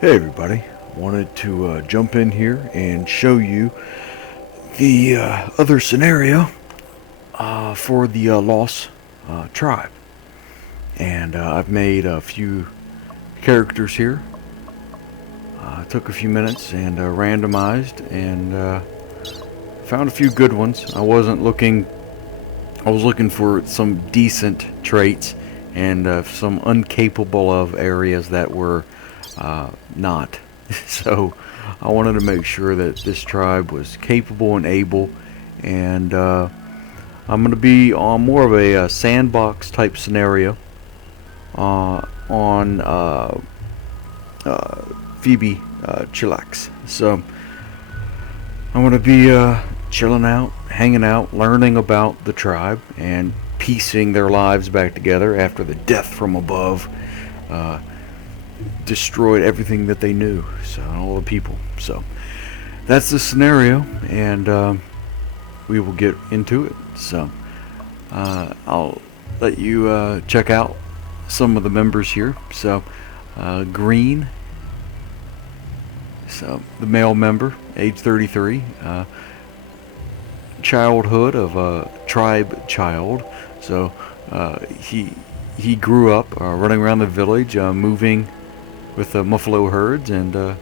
Hey everybody, wanted to jump in here and show you the other scenario for the Lost tribe. And I've made a few characters here. Took a few minutes and randomized and found a few good ones. I was looking for some decent traits and some uncapable of areas that were not. So I wanted to make sure that this tribe was capable and able, and I'm going to be on more of a sandbox type scenario on Phoebe Chillax. So I'm going to be chilling out, hanging out, learning about the tribe, and piecing their lives back together after the death from above destroyed everything that they knew. So all the people. So that's the scenario, and we will get into it. So I'll let you check out some of the members here. So Green. So the male member, age 33. Childhood of a tribe child. So he grew up running around the village, moving with the muffalo herds, and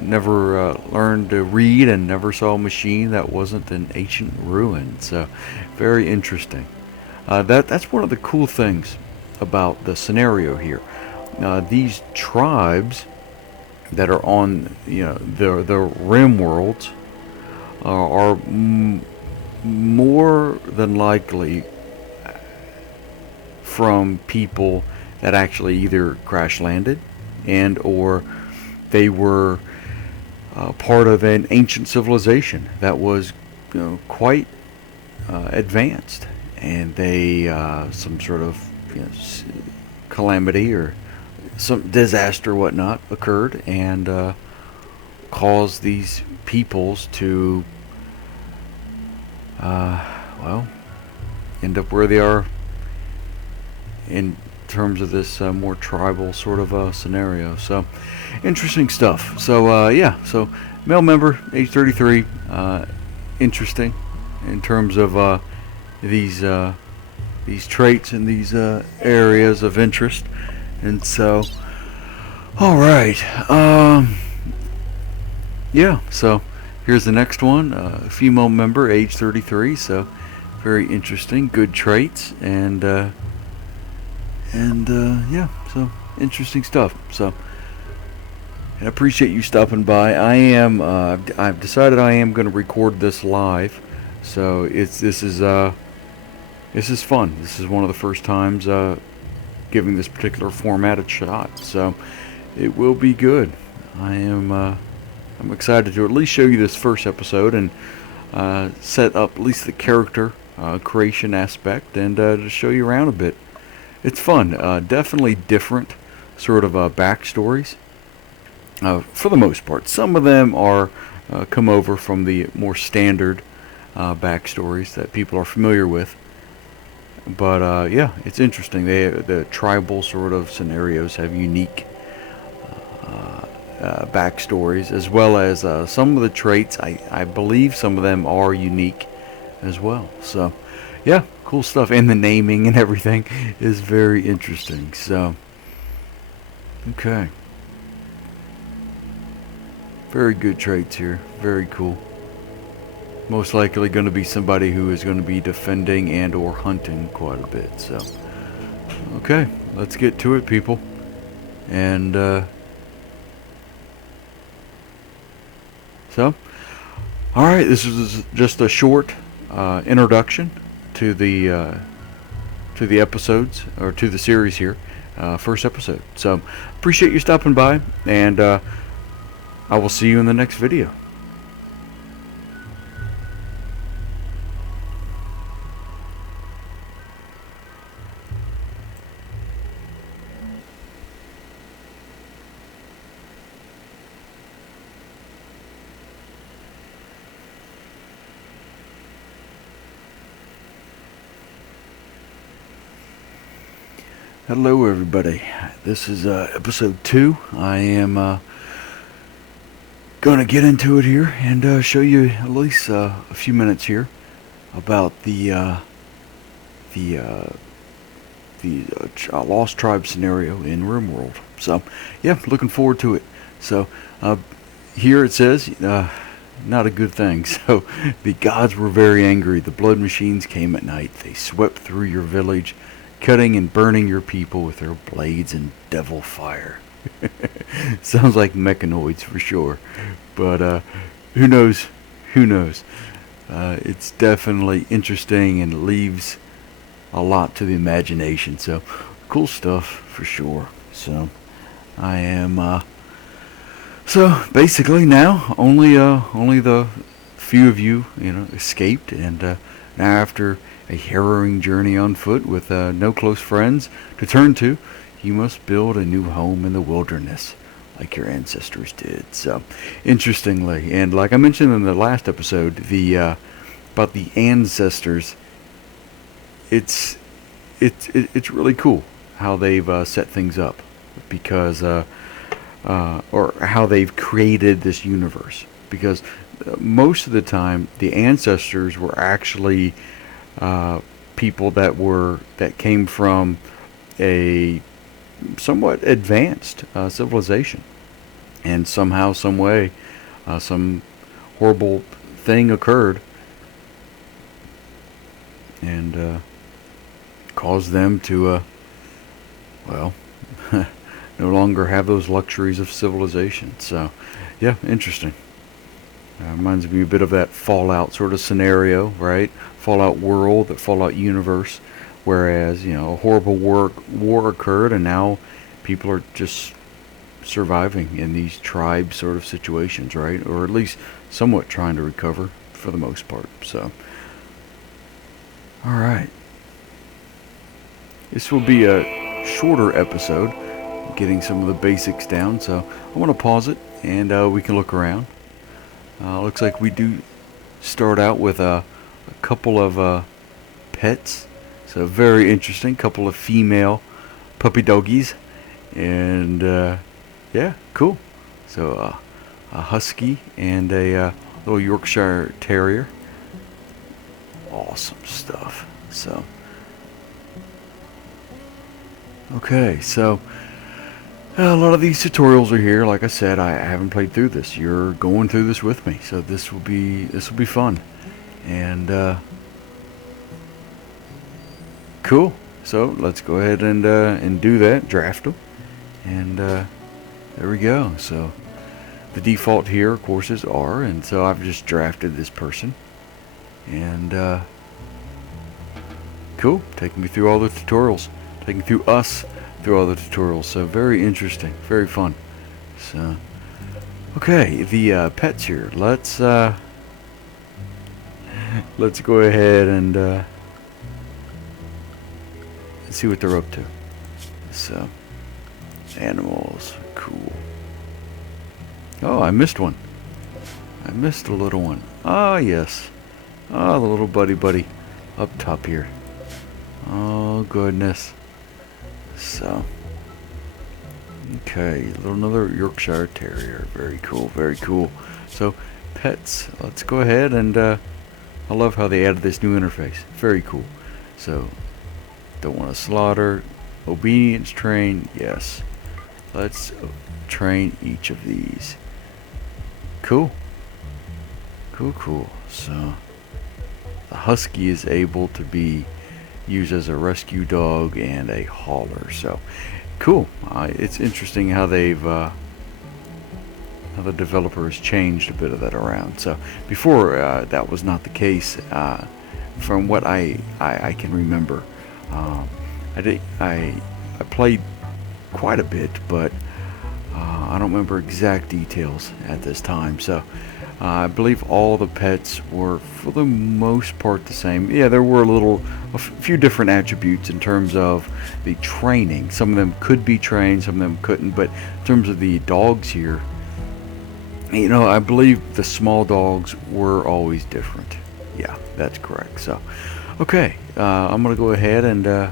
never learned to read and never saw a machine that wasn't an ancient ruin. So very interesting. That's one of the cool things about the scenario here. These tribes that are on the Rimworlds are more than likely from people that actually either crash landed and or they were part of an ancient civilization that was quite advanced, and they some sort of calamity or some disaster or whatnot occurred and caused these peoples to well, end up where they are in terms of this more tribal sort of scenario. So interesting stuff. So yeah, so male member, age 33, interesting in terms of these traits and these areas of interest. And so all right, yeah, so here's the next one, female member, age 33. So very interesting, good traits, and yeah, so interesting stuff. So, and I appreciate you stopping by. I've decided I am going to record this live, so this is fun. This is one of the first times giving this particular format a shot, so it will be good. I'm excited to at least show you this first episode and set up at least the character creation aspect, and to show you around a bit. It's fun. Definitely different sort of backstories for the most part. Some of them are come over from the more standard backstories that people are familiar with. But yeah, it's interesting. The tribal sort of scenarios have unique backstories, as well as some of the traits. I believe some of them are unique as well. So yeah, cool stuff, and the naming and everything is very interesting. So okay, very good traits here, very cool. Most likely going to be somebody who is going to be defending and or hunting quite a bit. So okay, let's get to it, people. And so alright, this is just a short introduction to the episodes, or to the series here, first episode. So appreciate you stopping by, and I will see you in the next video. Hello everybody, This is episode 2. I am going to get into it here and show you at least a few minutes here about the Lost Tribe scenario in Rimworld. So, yeah, looking forward to it. So, here it says, not a good thing. So, the gods were very angry. The blood machines came at night. They swept through your village, cutting and burning your people with their blades and devil fire. Sounds like mechanoids for sure. But, who knows? Who knows? It's definitely interesting and leaves a lot to the imagination. So, cool stuff for sure. So, I am, so basically now only the few of you, escaped, and now after a harrowing journey on foot with no close friends to turn to, you must build a new home in the wilderness like your ancestors did. So, interestingly, and like I mentioned in the last episode, the about the ancestors, it's really cool how they've set things up, because or how they've created this universe, because most of the time the ancestors were actually people that came from a somewhat advanced civilization, and somehow, some way, some horrible thing occurred and caused them to well no longer have those luxuries of civilization. So, yeah, interesting. Reminds me a bit of that Fallout sort of scenario, right? Fallout world, that Fallout universe, whereas, a horrible war occurred, and now people are just surviving in these tribe sort of situations, right? Or at least somewhat trying to recover for the most part. So, alright. This will be a shorter episode, getting some of the basics down, so I want to pause it and we can look around. Looks like we do start out with a couple of pets, so very interesting. Couple of female puppy doggies, and yeah, cool. So a husky and a little Yorkshire Terrier. Awesome stuff. So, okay, so a lot of these tutorials are here. Like I said, I haven't played through this. You're going through this with me, so this will be fun, and cool. So let's go ahead and do that. Draft them, and there we go. So the default here, of course, is R, and so I've just drafted this person, and cool. Taking me through all the tutorials, taking through us. Through all the tutorials, so very interesting, very fun. So, okay, the pets here. Let's go ahead and see what they're up to. So, animals, cool. Oh, I missed one. I missed a little one. Ah, yes. Ah, the little buddy up top here. Oh goodness. So, okay, another Yorkshire Terrier. Very cool, very cool. So, pets. Let's go ahead and I love how they added this new interface. Very cool. So, don't want to slaughter. Obedience train. Yes. Let's train each of these. Cool. Cool. So, the husky is able to be used as a rescue dog and a hauler. So cool. It's interesting how they've how the developers changed a bit of that around. So before, that was not the case, from what I can remember. I played quite a bit, but I don't remember exact details at this time. So I believe all the pets were, for the most part, the same. Yeah, there were a few different attributes in terms of the training. Some of them could be trained, some of them couldn't. But in terms of the dogs here, I believe the small dogs were always different. Yeah, that's correct. So, okay, I'm going to go ahead and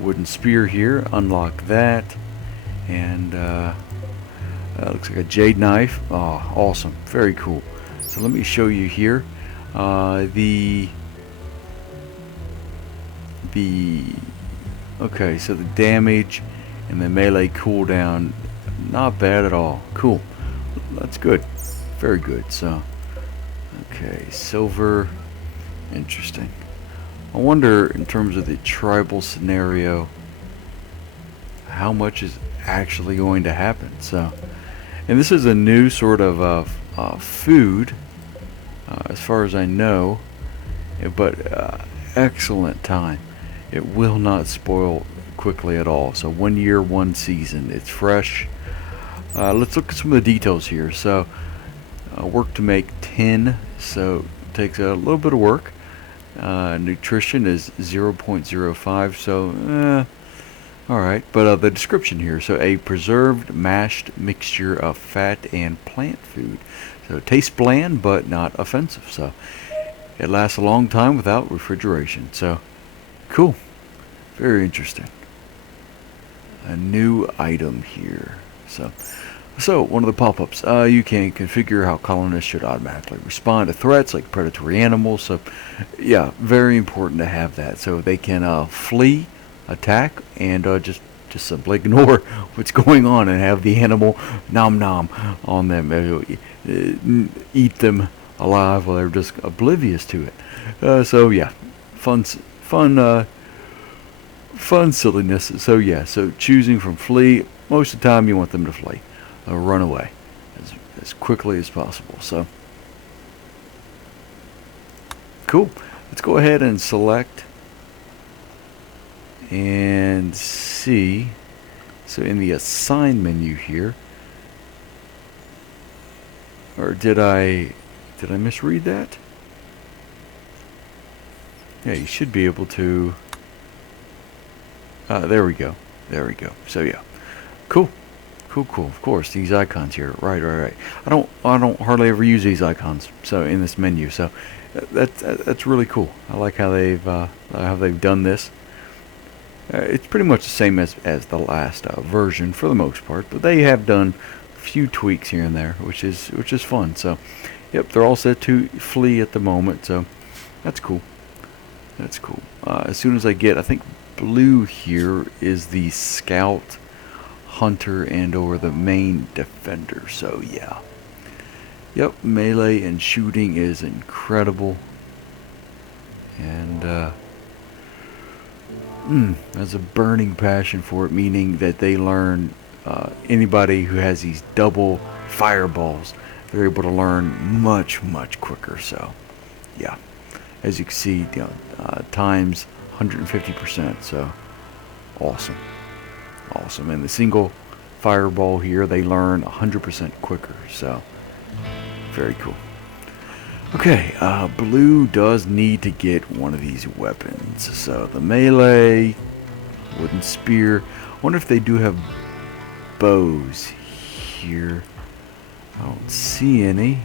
wooden spear here, unlock that. And looks like a jade knife. Oh, awesome. Very cool. So let me show you here. The okay, so the damage and the melee cooldown, not bad at all. Cool. That's good. Very good. So, okay, silver. Interesting. I wonder, in terms of the tribal scenario, how much is actually going to happen. So, and this is a new sort of food, as far as I know, but excellent time. It will not spoil quickly at all. So 1 year, 1 season. It's fresh. Let's look at some of the details here. So work to make 10, so it takes a little bit of work. Nutrition is 0.05, so alright. But the description here, so a preserved mashed mixture of fat and plant food. So it tastes bland but not offensive. So it lasts a long time without refrigeration. So cool. Very interesting. A new item here. So one of the pop-ups. You can configure how colonists should automatically respond to threats like predatory animals. So yeah, very important to have that. So they can flee, attack, and just simply ignore what's going on and have the animal nom nom on them. Eat them alive while they're just oblivious to it. So yeah, fun silliness. So yeah, so choosing from flee, most of the time you want them to flee, run away as quickly as possible. So cool. Let's go ahead and select and see. So in the assign menu here, or did I misread that? Yeah, you should be able to. There we go. So yeah, cool. Of course, these icons here. Right. I don't hardly ever use these icons. So in this menu, so that's really cool. I like how they've done this. It's pretty much the same as the last version for the most part, but they have done a few tweaks here and there, which is fun. So, yep, they're all set to flee at the moment. So that's cool. As soon as I think blue here is the scout, hunter, and or the main defender. So yeah, yep, melee and shooting is incredible, and there's a burning passion for it, meaning that they learn, anybody who has these double fireballs, they're able to learn much quicker. So yeah, as you can see, times 150%. So awesome. And the single fireball here, they learn 100% quicker. So very cool. Okay, blue does need to get one of these weapons. So the melee, wooden spear. I wonder if they do have bows here. I don't see any.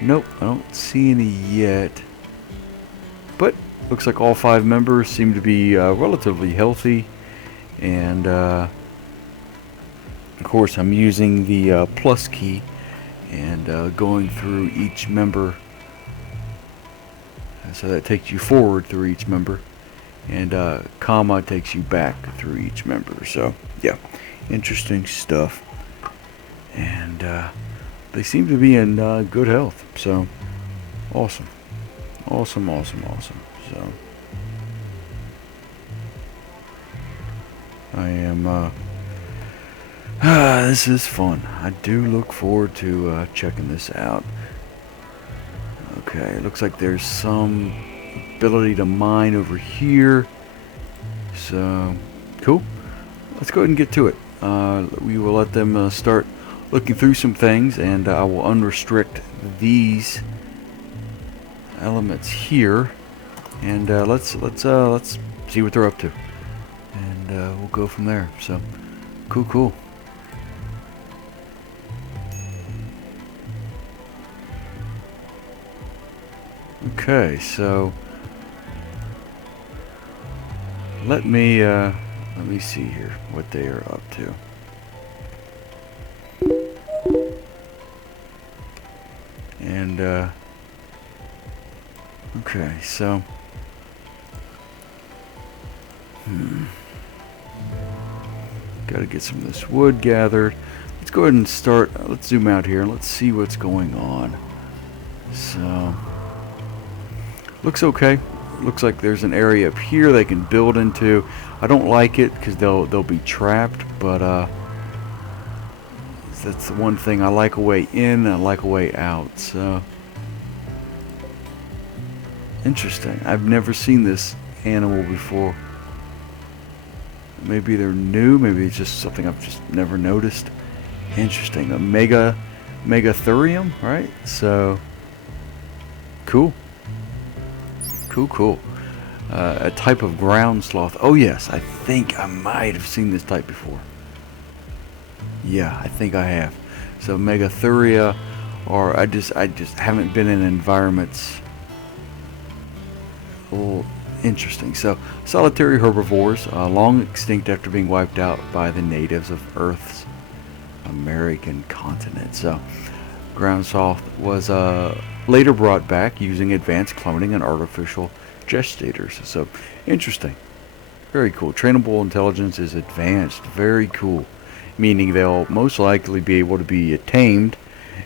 Nope, I don't see any yet. But looks like all 5 members seem to be relatively healthy. And of course, I'm using the plus key and going through each member. So that takes you forward through each member. And comma takes you back through each member. So yeah, interesting stuff. And they seem to be in good health. So awesome. So I am this is fun. I do look forward to checking this out. Okay, looks like there's some ability to mine over here. So cool. Let's go ahead and get to it. We will let them start looking through some things, and I will unrestrict these elements here, and let's see what they're up to, and we'll go from there. So cool. Okay, so Let me see here what they are up to. And okay, so gotta get some of this wood gathered. Let's go ahead and start. Let's zoom out here and let's see what's going on. So looks okay. Looks like there's an area up here they can build into. I don't like it because they'll be trapped, but that's the one thing. I like a way in and I like a way out. So interesting. I've never seen this animal before. Maybe they're new. Maybe it's just something I've just never noticed. Interesting. A megatherium, right? So cool. Cool. A type of ground sloth. Oh yes, I think I might have seen this type before. Yeah, I think I have. So megatheria, or I just haven't been in environments. Oh, interesting. So solitary herbivores, long extinct after being wiped out by the natives of Earth's American continent. So ground sloth was later brought back using advanced cloning and artificial gestators. So interesting. Very cool. Trainable intelligence is advanced. Very cool. Meaning they'll most likely be able to be tamed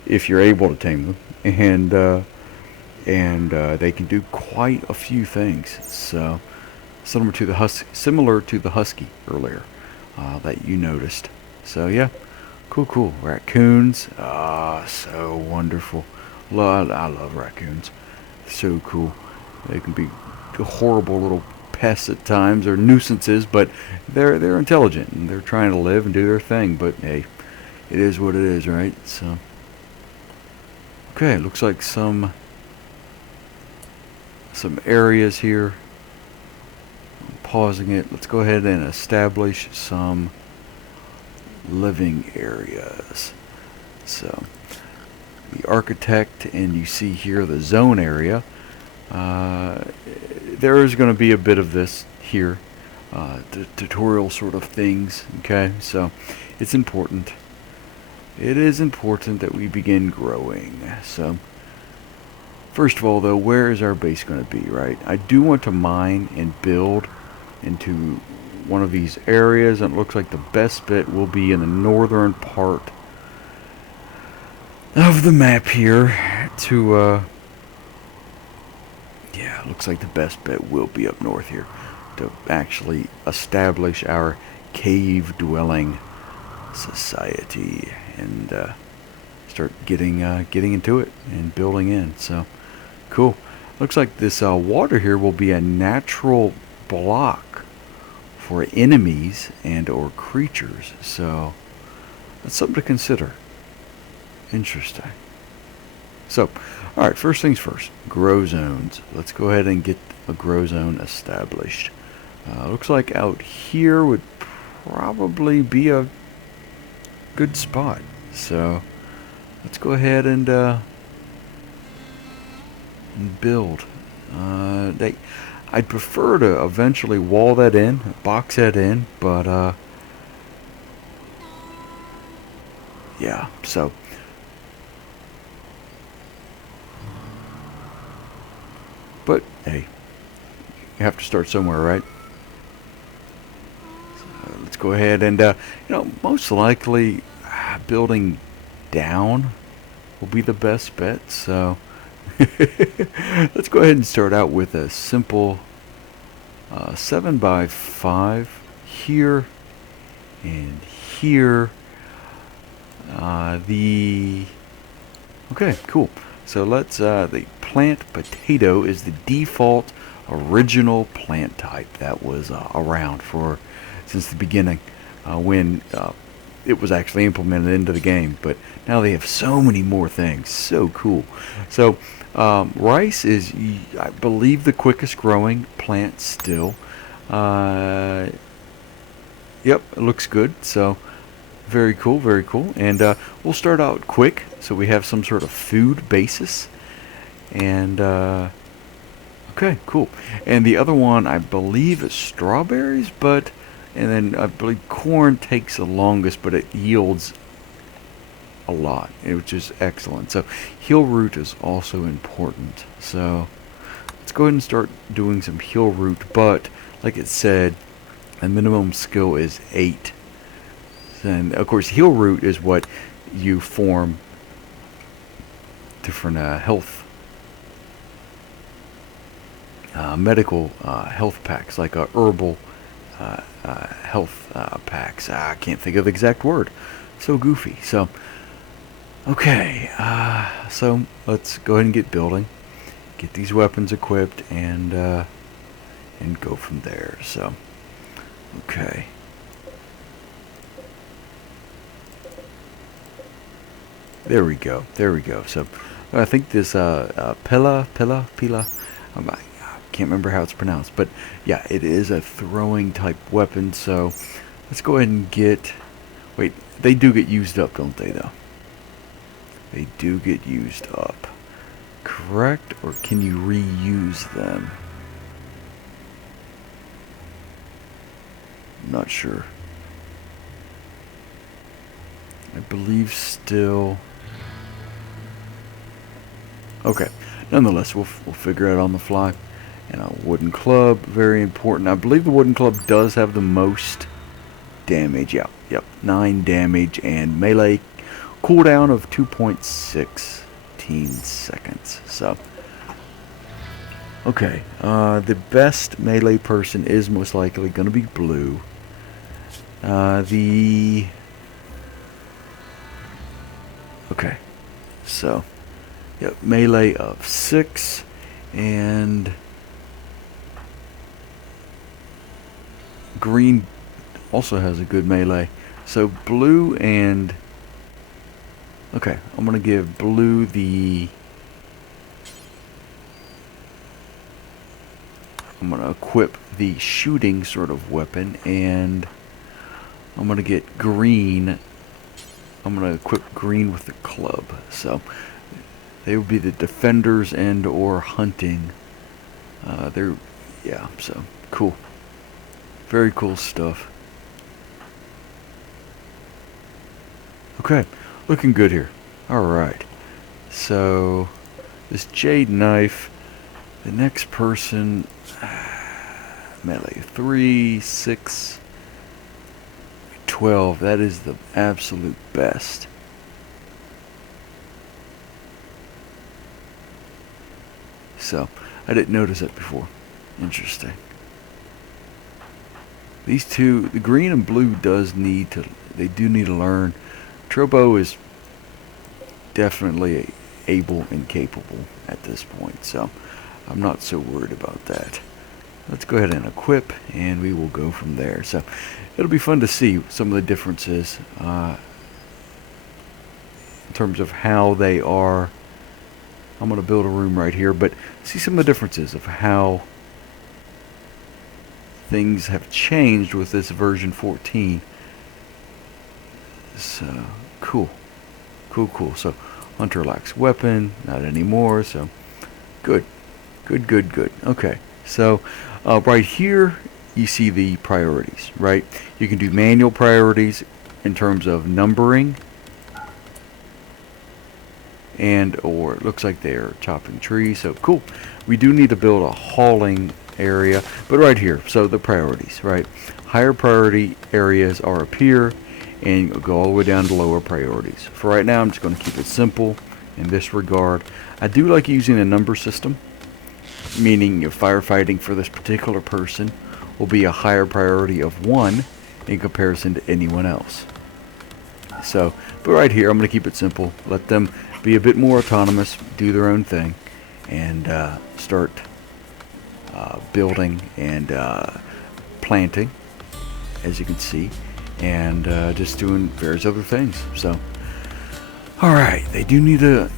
if you're able to tame them. And they can do quite a few things. So similar to the husky earlier that you noticed. So yeah. Cool. Raccoons. So wonderful. I love raccoons. So cool. They can be horrible little pests at times, or nuisances, but they're intelligent and they're trying to live and do their thing. But hey, it is what it is, right? So okay, looks like some areas here. I'm pausing it. Let's go ahead and establish some living areas. So the architect, and you see here the zone area. There is going to be a bit of this here, the tutorial sort of things. Okay, so it's important. It is important that we begin growing. So first of all, though, where is our base going to be, right? I do want to mine and build into one of these areas, and it looks like the best bet will be in the northern part of the map here to yeah, looks like the best bet will be up north here to actually establish our cave dwelling society and start getting into it and building in. So cool. Looks like this water here will be a natural block for enemies and or creatures. So that's something to consider. Interesting. So, alright, first things first, grow zones. Let's go ahead and get a grow zone established. Looks like out here would probably be a good spot. So, let's go ahead and build. I'd prefer to eventually wall that in, box that in, but yeah, so but hey, you have to start somewhere, right? So let's go ahead and most likely building down will be the best bet. So let's go ahead and start out with a simple 7x5 here and here. Okay, cool. So let's the plant potato is the default original plant type that was around since the beginning when it was actually implemented into the game. But now they have so many more things. So cool. So rice is, I believe, the quickest growing plant still. Yep, it looks good. So very cool, very cool. And we'll start out quick so we have some sort of food basis. And Okay, cool. And the other one, I believe, is strawberries, but and then I believe corn takes the longest, but it yields a lot, which is excellent. So heel root is also important. So let's go ahead and start doing some heel root, but like it said, the minimum skill is 8. And of course, heel root is what you form different health, medical health packs, like herbal health packs. I can't think of the exact word. So goofy. So, okay. So let's go ahead and get building. Get these weapons equipped and go from there. So, okay. There we go. There we go. So, I think this Pila. I can't remember how it's pronounced, but yeah, it is a throwing type weapon. So, let's go ahead and get. Wait, they do get used up, don't they? Though they do get used up. Correct? Or can you reuse them? I'm not sure. I believe still. Okay. Nonetheless, we'll figure it out on the fly. And a wooden club, very important. I believe the wooden club does have the most damage. Yeah, yep, 9 damage and melee cooldown of 2.16 seconds. So, okay, the best melee person is most likely going to be blue. Okay, so, yep, melee of 6 and green also has a good melee. So blue and okay, I'm gonna give blue I'm gonna equip the shooting sort of weapon, and I'm gonna get green. I'm gonna equip green with the club. So they would be the defenders and or hunting. Yeah. So cool. Very cool stuff. Okay, looking good here. Alright. So, this jade knife, the next person, melee 3, 6, 12. That is the absolute best. So, I didn't notice that before. Interesting. These two, the green and blue, they do need to learn. Trobo is definitely able and capable at this point, so I'm not so worried about that. Let's go ahead and equip, and we will go from there. So it'll be fun to see some of the differences in terms of how they are. I'm going to build a room right here, but see some of the differences of how things have changed with this version 14. So cool. So hunter lacks weapon, not anymore. So good. Okay, so right here you see the priorities, right? You can do manual priorities in terms of numbering, and or it looks like they're chopping trees. So cool. We do need to build a hauling area, but right here, so the priorities, right? Higher priority areas are up here, and go all the way down to lower priorities. For right now, I'm just going to keep it simple in this regard. I do like using a number system, meaning firefighting for this particular person will be a higher priority of 1 in comparison to anyone else. So, but right here, I'm going to keep it simple. Let them be a bit more autonomous, do their own thing, and start building and planting, as you can see, and just doing various other things. So, all right, they do need a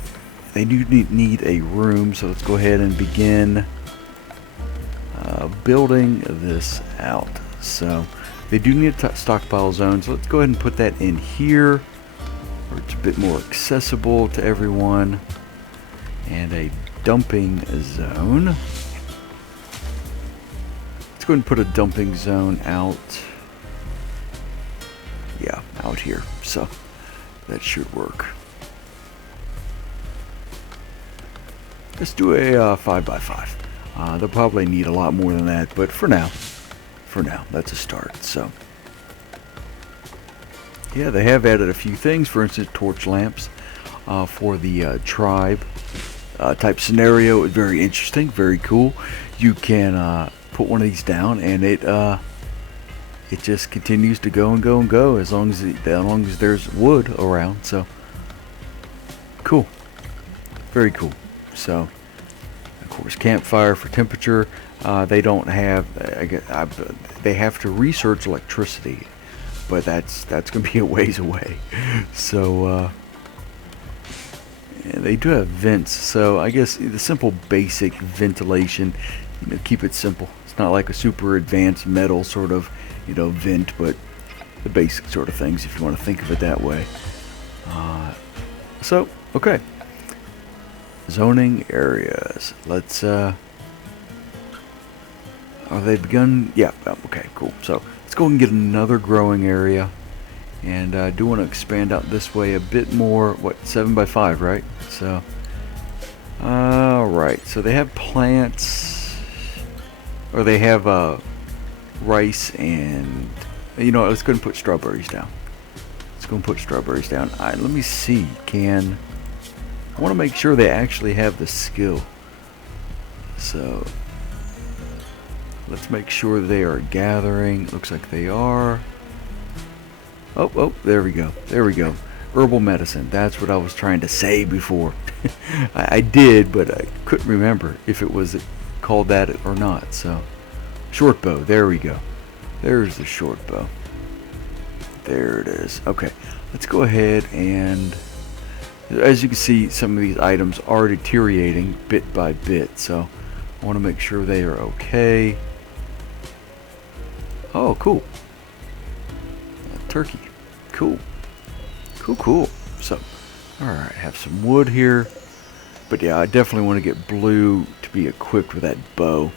room. So let's go ahead and begin building this out. So they do need a stockpile zone. So let's go ahead and put that in here, where it's a bit more accessible to everyone, and a dumping zone. go ahead and put a dumping zone out. Yeah, out here. So that should work. Let's do a 5x5. They'll probably need a lot more than that, but for now, that's a start. So yeah, they have added a few things. For instance, torch lamps for the tribe type scenario. Is very interesting, very cool. You can put one of these down, and it just continues to go and go and go as long as there's wood around. So cool, very cool. So of course, campfire for temperature. They don't have. They have to research electricity, but that's going to be a ways away. So and they do have vents. So I guess the simple basic ventilation. Keep it simple. It's not like a super advanced metal sort of, vent, but the basic sort of things if you want to think of it that way. So, okay. Zoning areas. Let's, are they begun? Yeah, okay, cool. So, let's go and get another growing area. And I do want to expand out this way a bit more. What, 7x5, right? So, alright. So, they have plants. Or they have rice and, let's go and put strawberries down. Let me see. I want to make sure they actually have the skill. So let's make sure they are gathering. Looks like they are. Oh, there we go. Herbal medicine. That's what I was trying to say before. I did, but I couldn't remember if it was called that or not. So short bow, there we go. There's the short bow. There it is. Okay, let's go ahead and, as you can see, some of these items are deteriorating bit by bit, so I want to make sure they are okay. Oh, cool. Turkey. Cool. So, alright, have some wood here. But yeah, I definitely want to get blue to be equipped with that bow.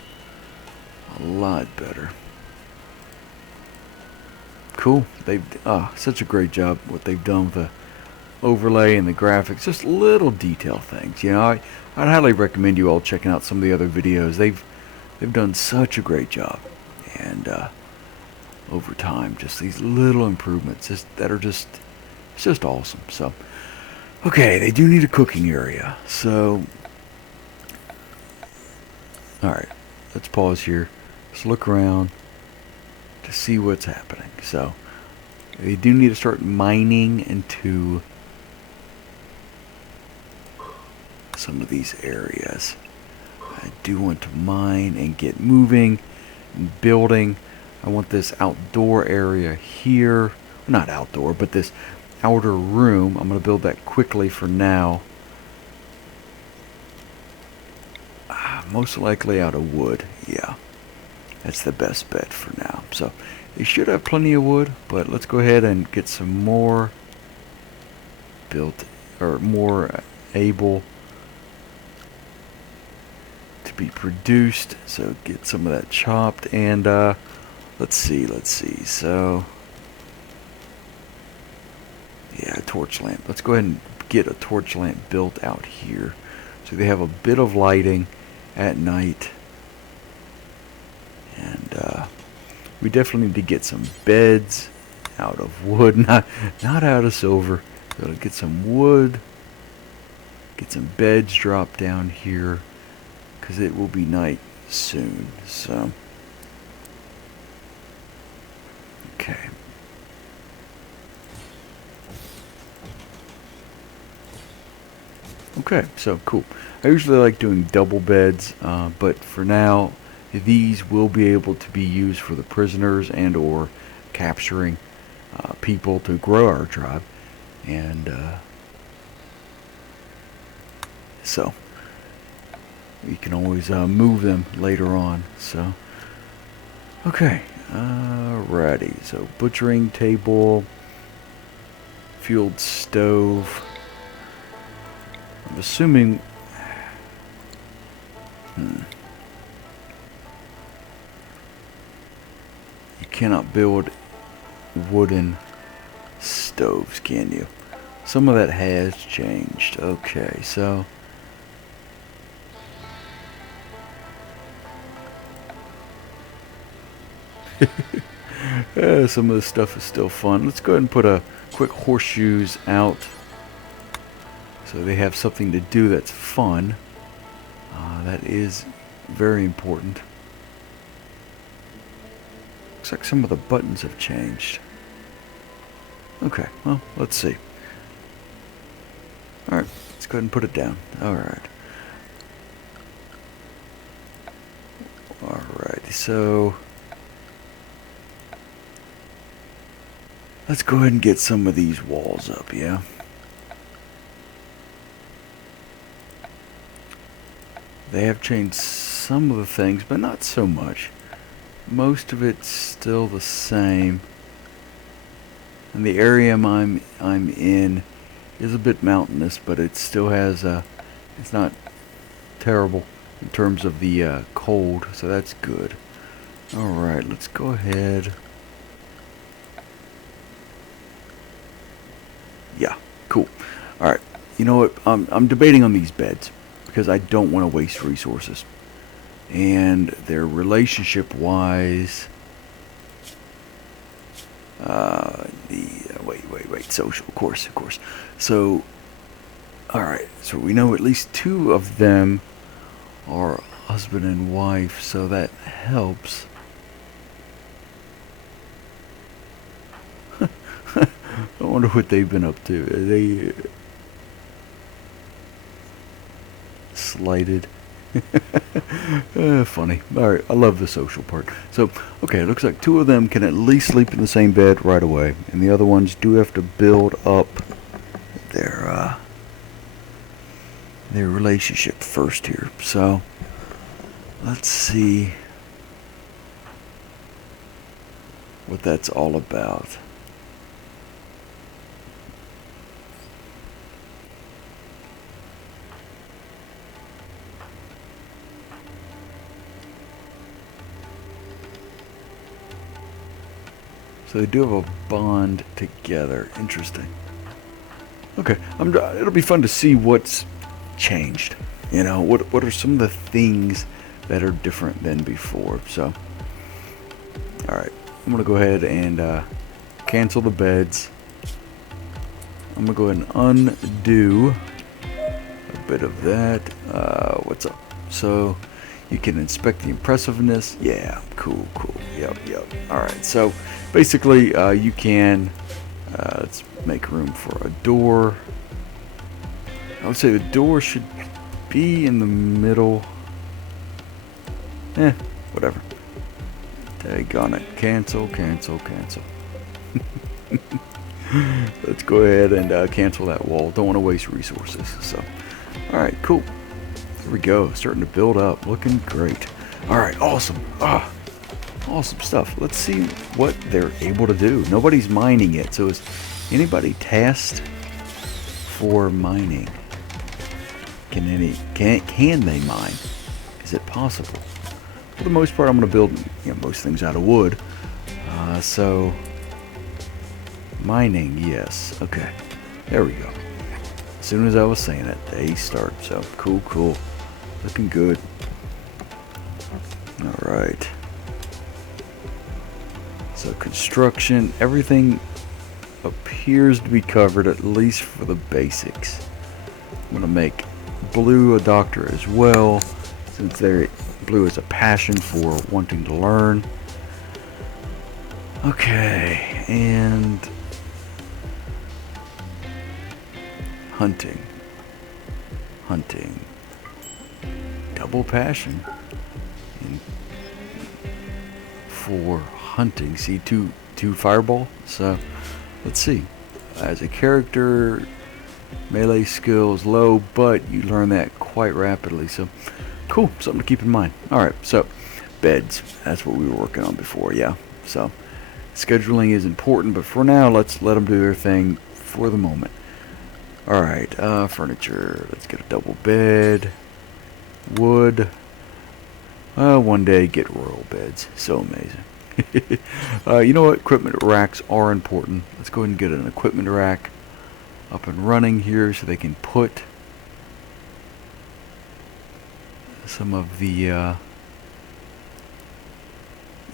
A lot better. Cool. They've such a great job what they've done with the overlay and the graphics. Just little detail things. I'd highly recommend you all checking out some of the other videos. They've done such a great job. And over time, just these little improvements that are just awesome. So okay, they do need a cooking area. So alright, let's pause here. Let's look around to see what's happening. So they do need to start mining into some of these areas. I do want to mine and get moving and building. I want this outdoor area here. Not outdoor, but this outer room. I'm going to build that quickly for now. Most likely out of wood. Yeah, that's the best bet for now. So they should have plenty of wood, but let's go ahead and get some more built, or more able to be produced. So get some of that chopped, and let's see. So yeah, a torch lamp. Let's go ahead and get a torch lamp built out here, so they have a bit of lighting at night. And we definitely need to get some beds out of wood, not out of silver. So get some wood, get some beds dropped down here, because it will be night soon. So okay. Okay, so cool. I usually like doing double beds, but for now, these will be able to be used for the prisoners and or capturing people to grow our tribe. And so we can always move them later on. So okay, alrighty. So butchering table, fueled stove. I'm assuming. cannot build wooden stoves, can you? Some of that has changed. Okay, so some of this stuff is still fun. Let's go ahead and put a quick horseshoes out so they have something to do that's fun. That is very important. Looks like some of the buttons have changed. Okay, well, let's see. Alright, let's go ahead and put it down. Alright. Alright, so let's go ahead and get some of these walls up, yeah? They have changed some of the things, but not so much. Most of it's still the same. And the area I'm in is a bit mountainous, but it still has it's not terrible in terms of the cold, so that's good. Alright, let's go ahead. Yeah, cool. Alright, you know what? I'm debating on these beds because I don't want to waste resources. And their relationship wise, wait, social, of course. So, alright, so we know at least 2 of them are husband and wife, so that helps. I wonder what they've been up to. Are they slighted? Funny. Alright, I love the social part. So, okay, it looks like 2 of them can at least sleep in the same bed right away, and the other ones do have to build up their relationship first here. So, let's see what that's all about. So they do have a bond together. Interesting. Okay, it'll be fun to see what's changed. You know, what are some of the things that are different than before. So, all right, I'm gonna go ahead and cancel the beds. I'm gonna go ahead and undo a bit of that. What's up? So you can inspect the impressiveness. Yeah, cool. Yep. All right, so basically you can let's make room for a door. I would say the door should be in the middle. Whatever. Daggone it. Cancel. Let's go ahead and cancel that wall. Don't want to waste resources. So, alright, cool. Here we go. Starting to build up. Looking great. Alright, awesome. Awesome stuff. Let's see what they're able to do. Nobody's mining yet, so is anybody tasked for mining? Can they mine? Is it possible? For the most part, I'm going to build most things out of wood. So mining, yes. Okay, there we go. As soon as I was saying it, they start. So cool. Looking good. All right. So construction, everything appears to be covered, at least for the basics. I'm going to make Blue a doctor as well, since Blue has a passion for wanting to learn. Okay, and hunting. Double passion for hunting. See, two fireball. So let's see. As a character, melee skills low, but you learn that quite rapidly. So cool, something to keep in mind. Alright, so beds. That's what we were working on before, yeah. So scheduling is important, but for now, let's let them do their thing for the moment. Alright, furniture. Let's get a double bed. Wood. One day get royal beds. So amazing. You know what? Equipment racks are important. Let's go ahead and get an equipment rack up and running here so they can put some of the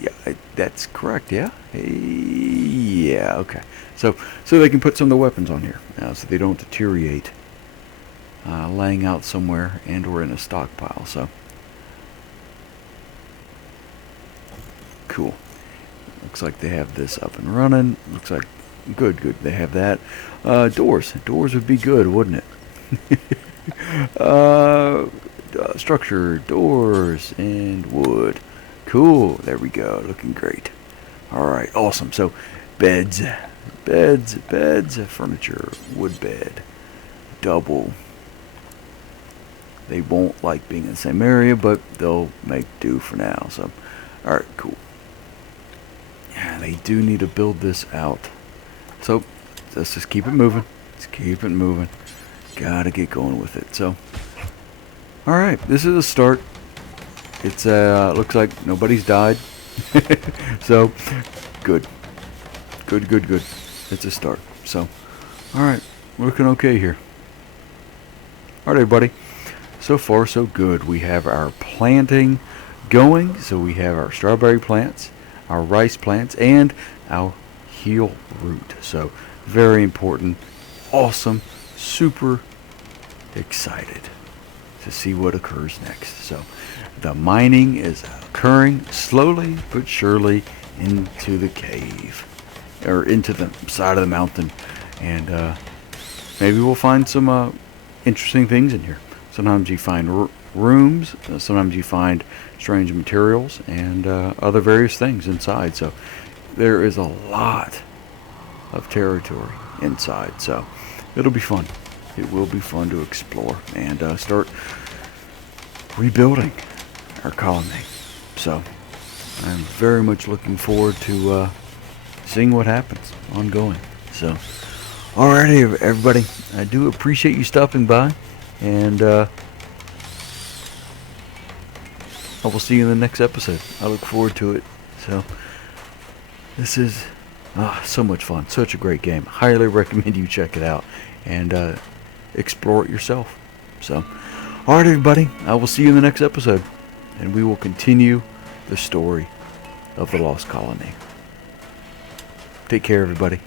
yeah, that's correct. Yeah, yeah, okay. So they can put some of the weapons on here so they don't deteriorate laying out somewhere and or in a stockpile. So cool. Looks like they have this up and running. Looks like good. They have that. Doors would be good, wouldn't it? Structure, doors, and wood. Cool. There we go. Looking great. All right. Awesome. So beds, furniture, wood bed, double. They won't like being in the same area, but they'll make do for now. So, all right, cool. Yeah, they do need to build this out. So let's just keep it moving. Let's keep it moving. Gotta get going with it. So, all right, this is a start. It's looks like nobody's died. So, good. It's a start. So, all right, we're looking okay here. All right, everybody. So far, so good. We have our planting going. So we have our strawberry plants, our rice plants, and our heel root. So very important. Awesome. Super excited to see what occurs next. So the mining is occurring slowly but surely into the cave, or into the side of the mountain, and maybe we'll find some interesting things in here. Sometimes you find rooms, sometimes you find strange materials, and other various things inside. So there is a lot of territory inside. So it'll be fun. It will be fun to explore and start rebuilding our colony. So I'm very much looking forward to seeing what happens ongoing. So alrighty, everybody, I do appreciate you stopping by, and I will see you in the next episode. I look forward to it. So this is so much fun. Such a great game. Highly recommend you check it out and explore it yourself. So alright, everybody, I will see you in the next episode, and we will continue the story of the Lost Colony. Take care, everybody.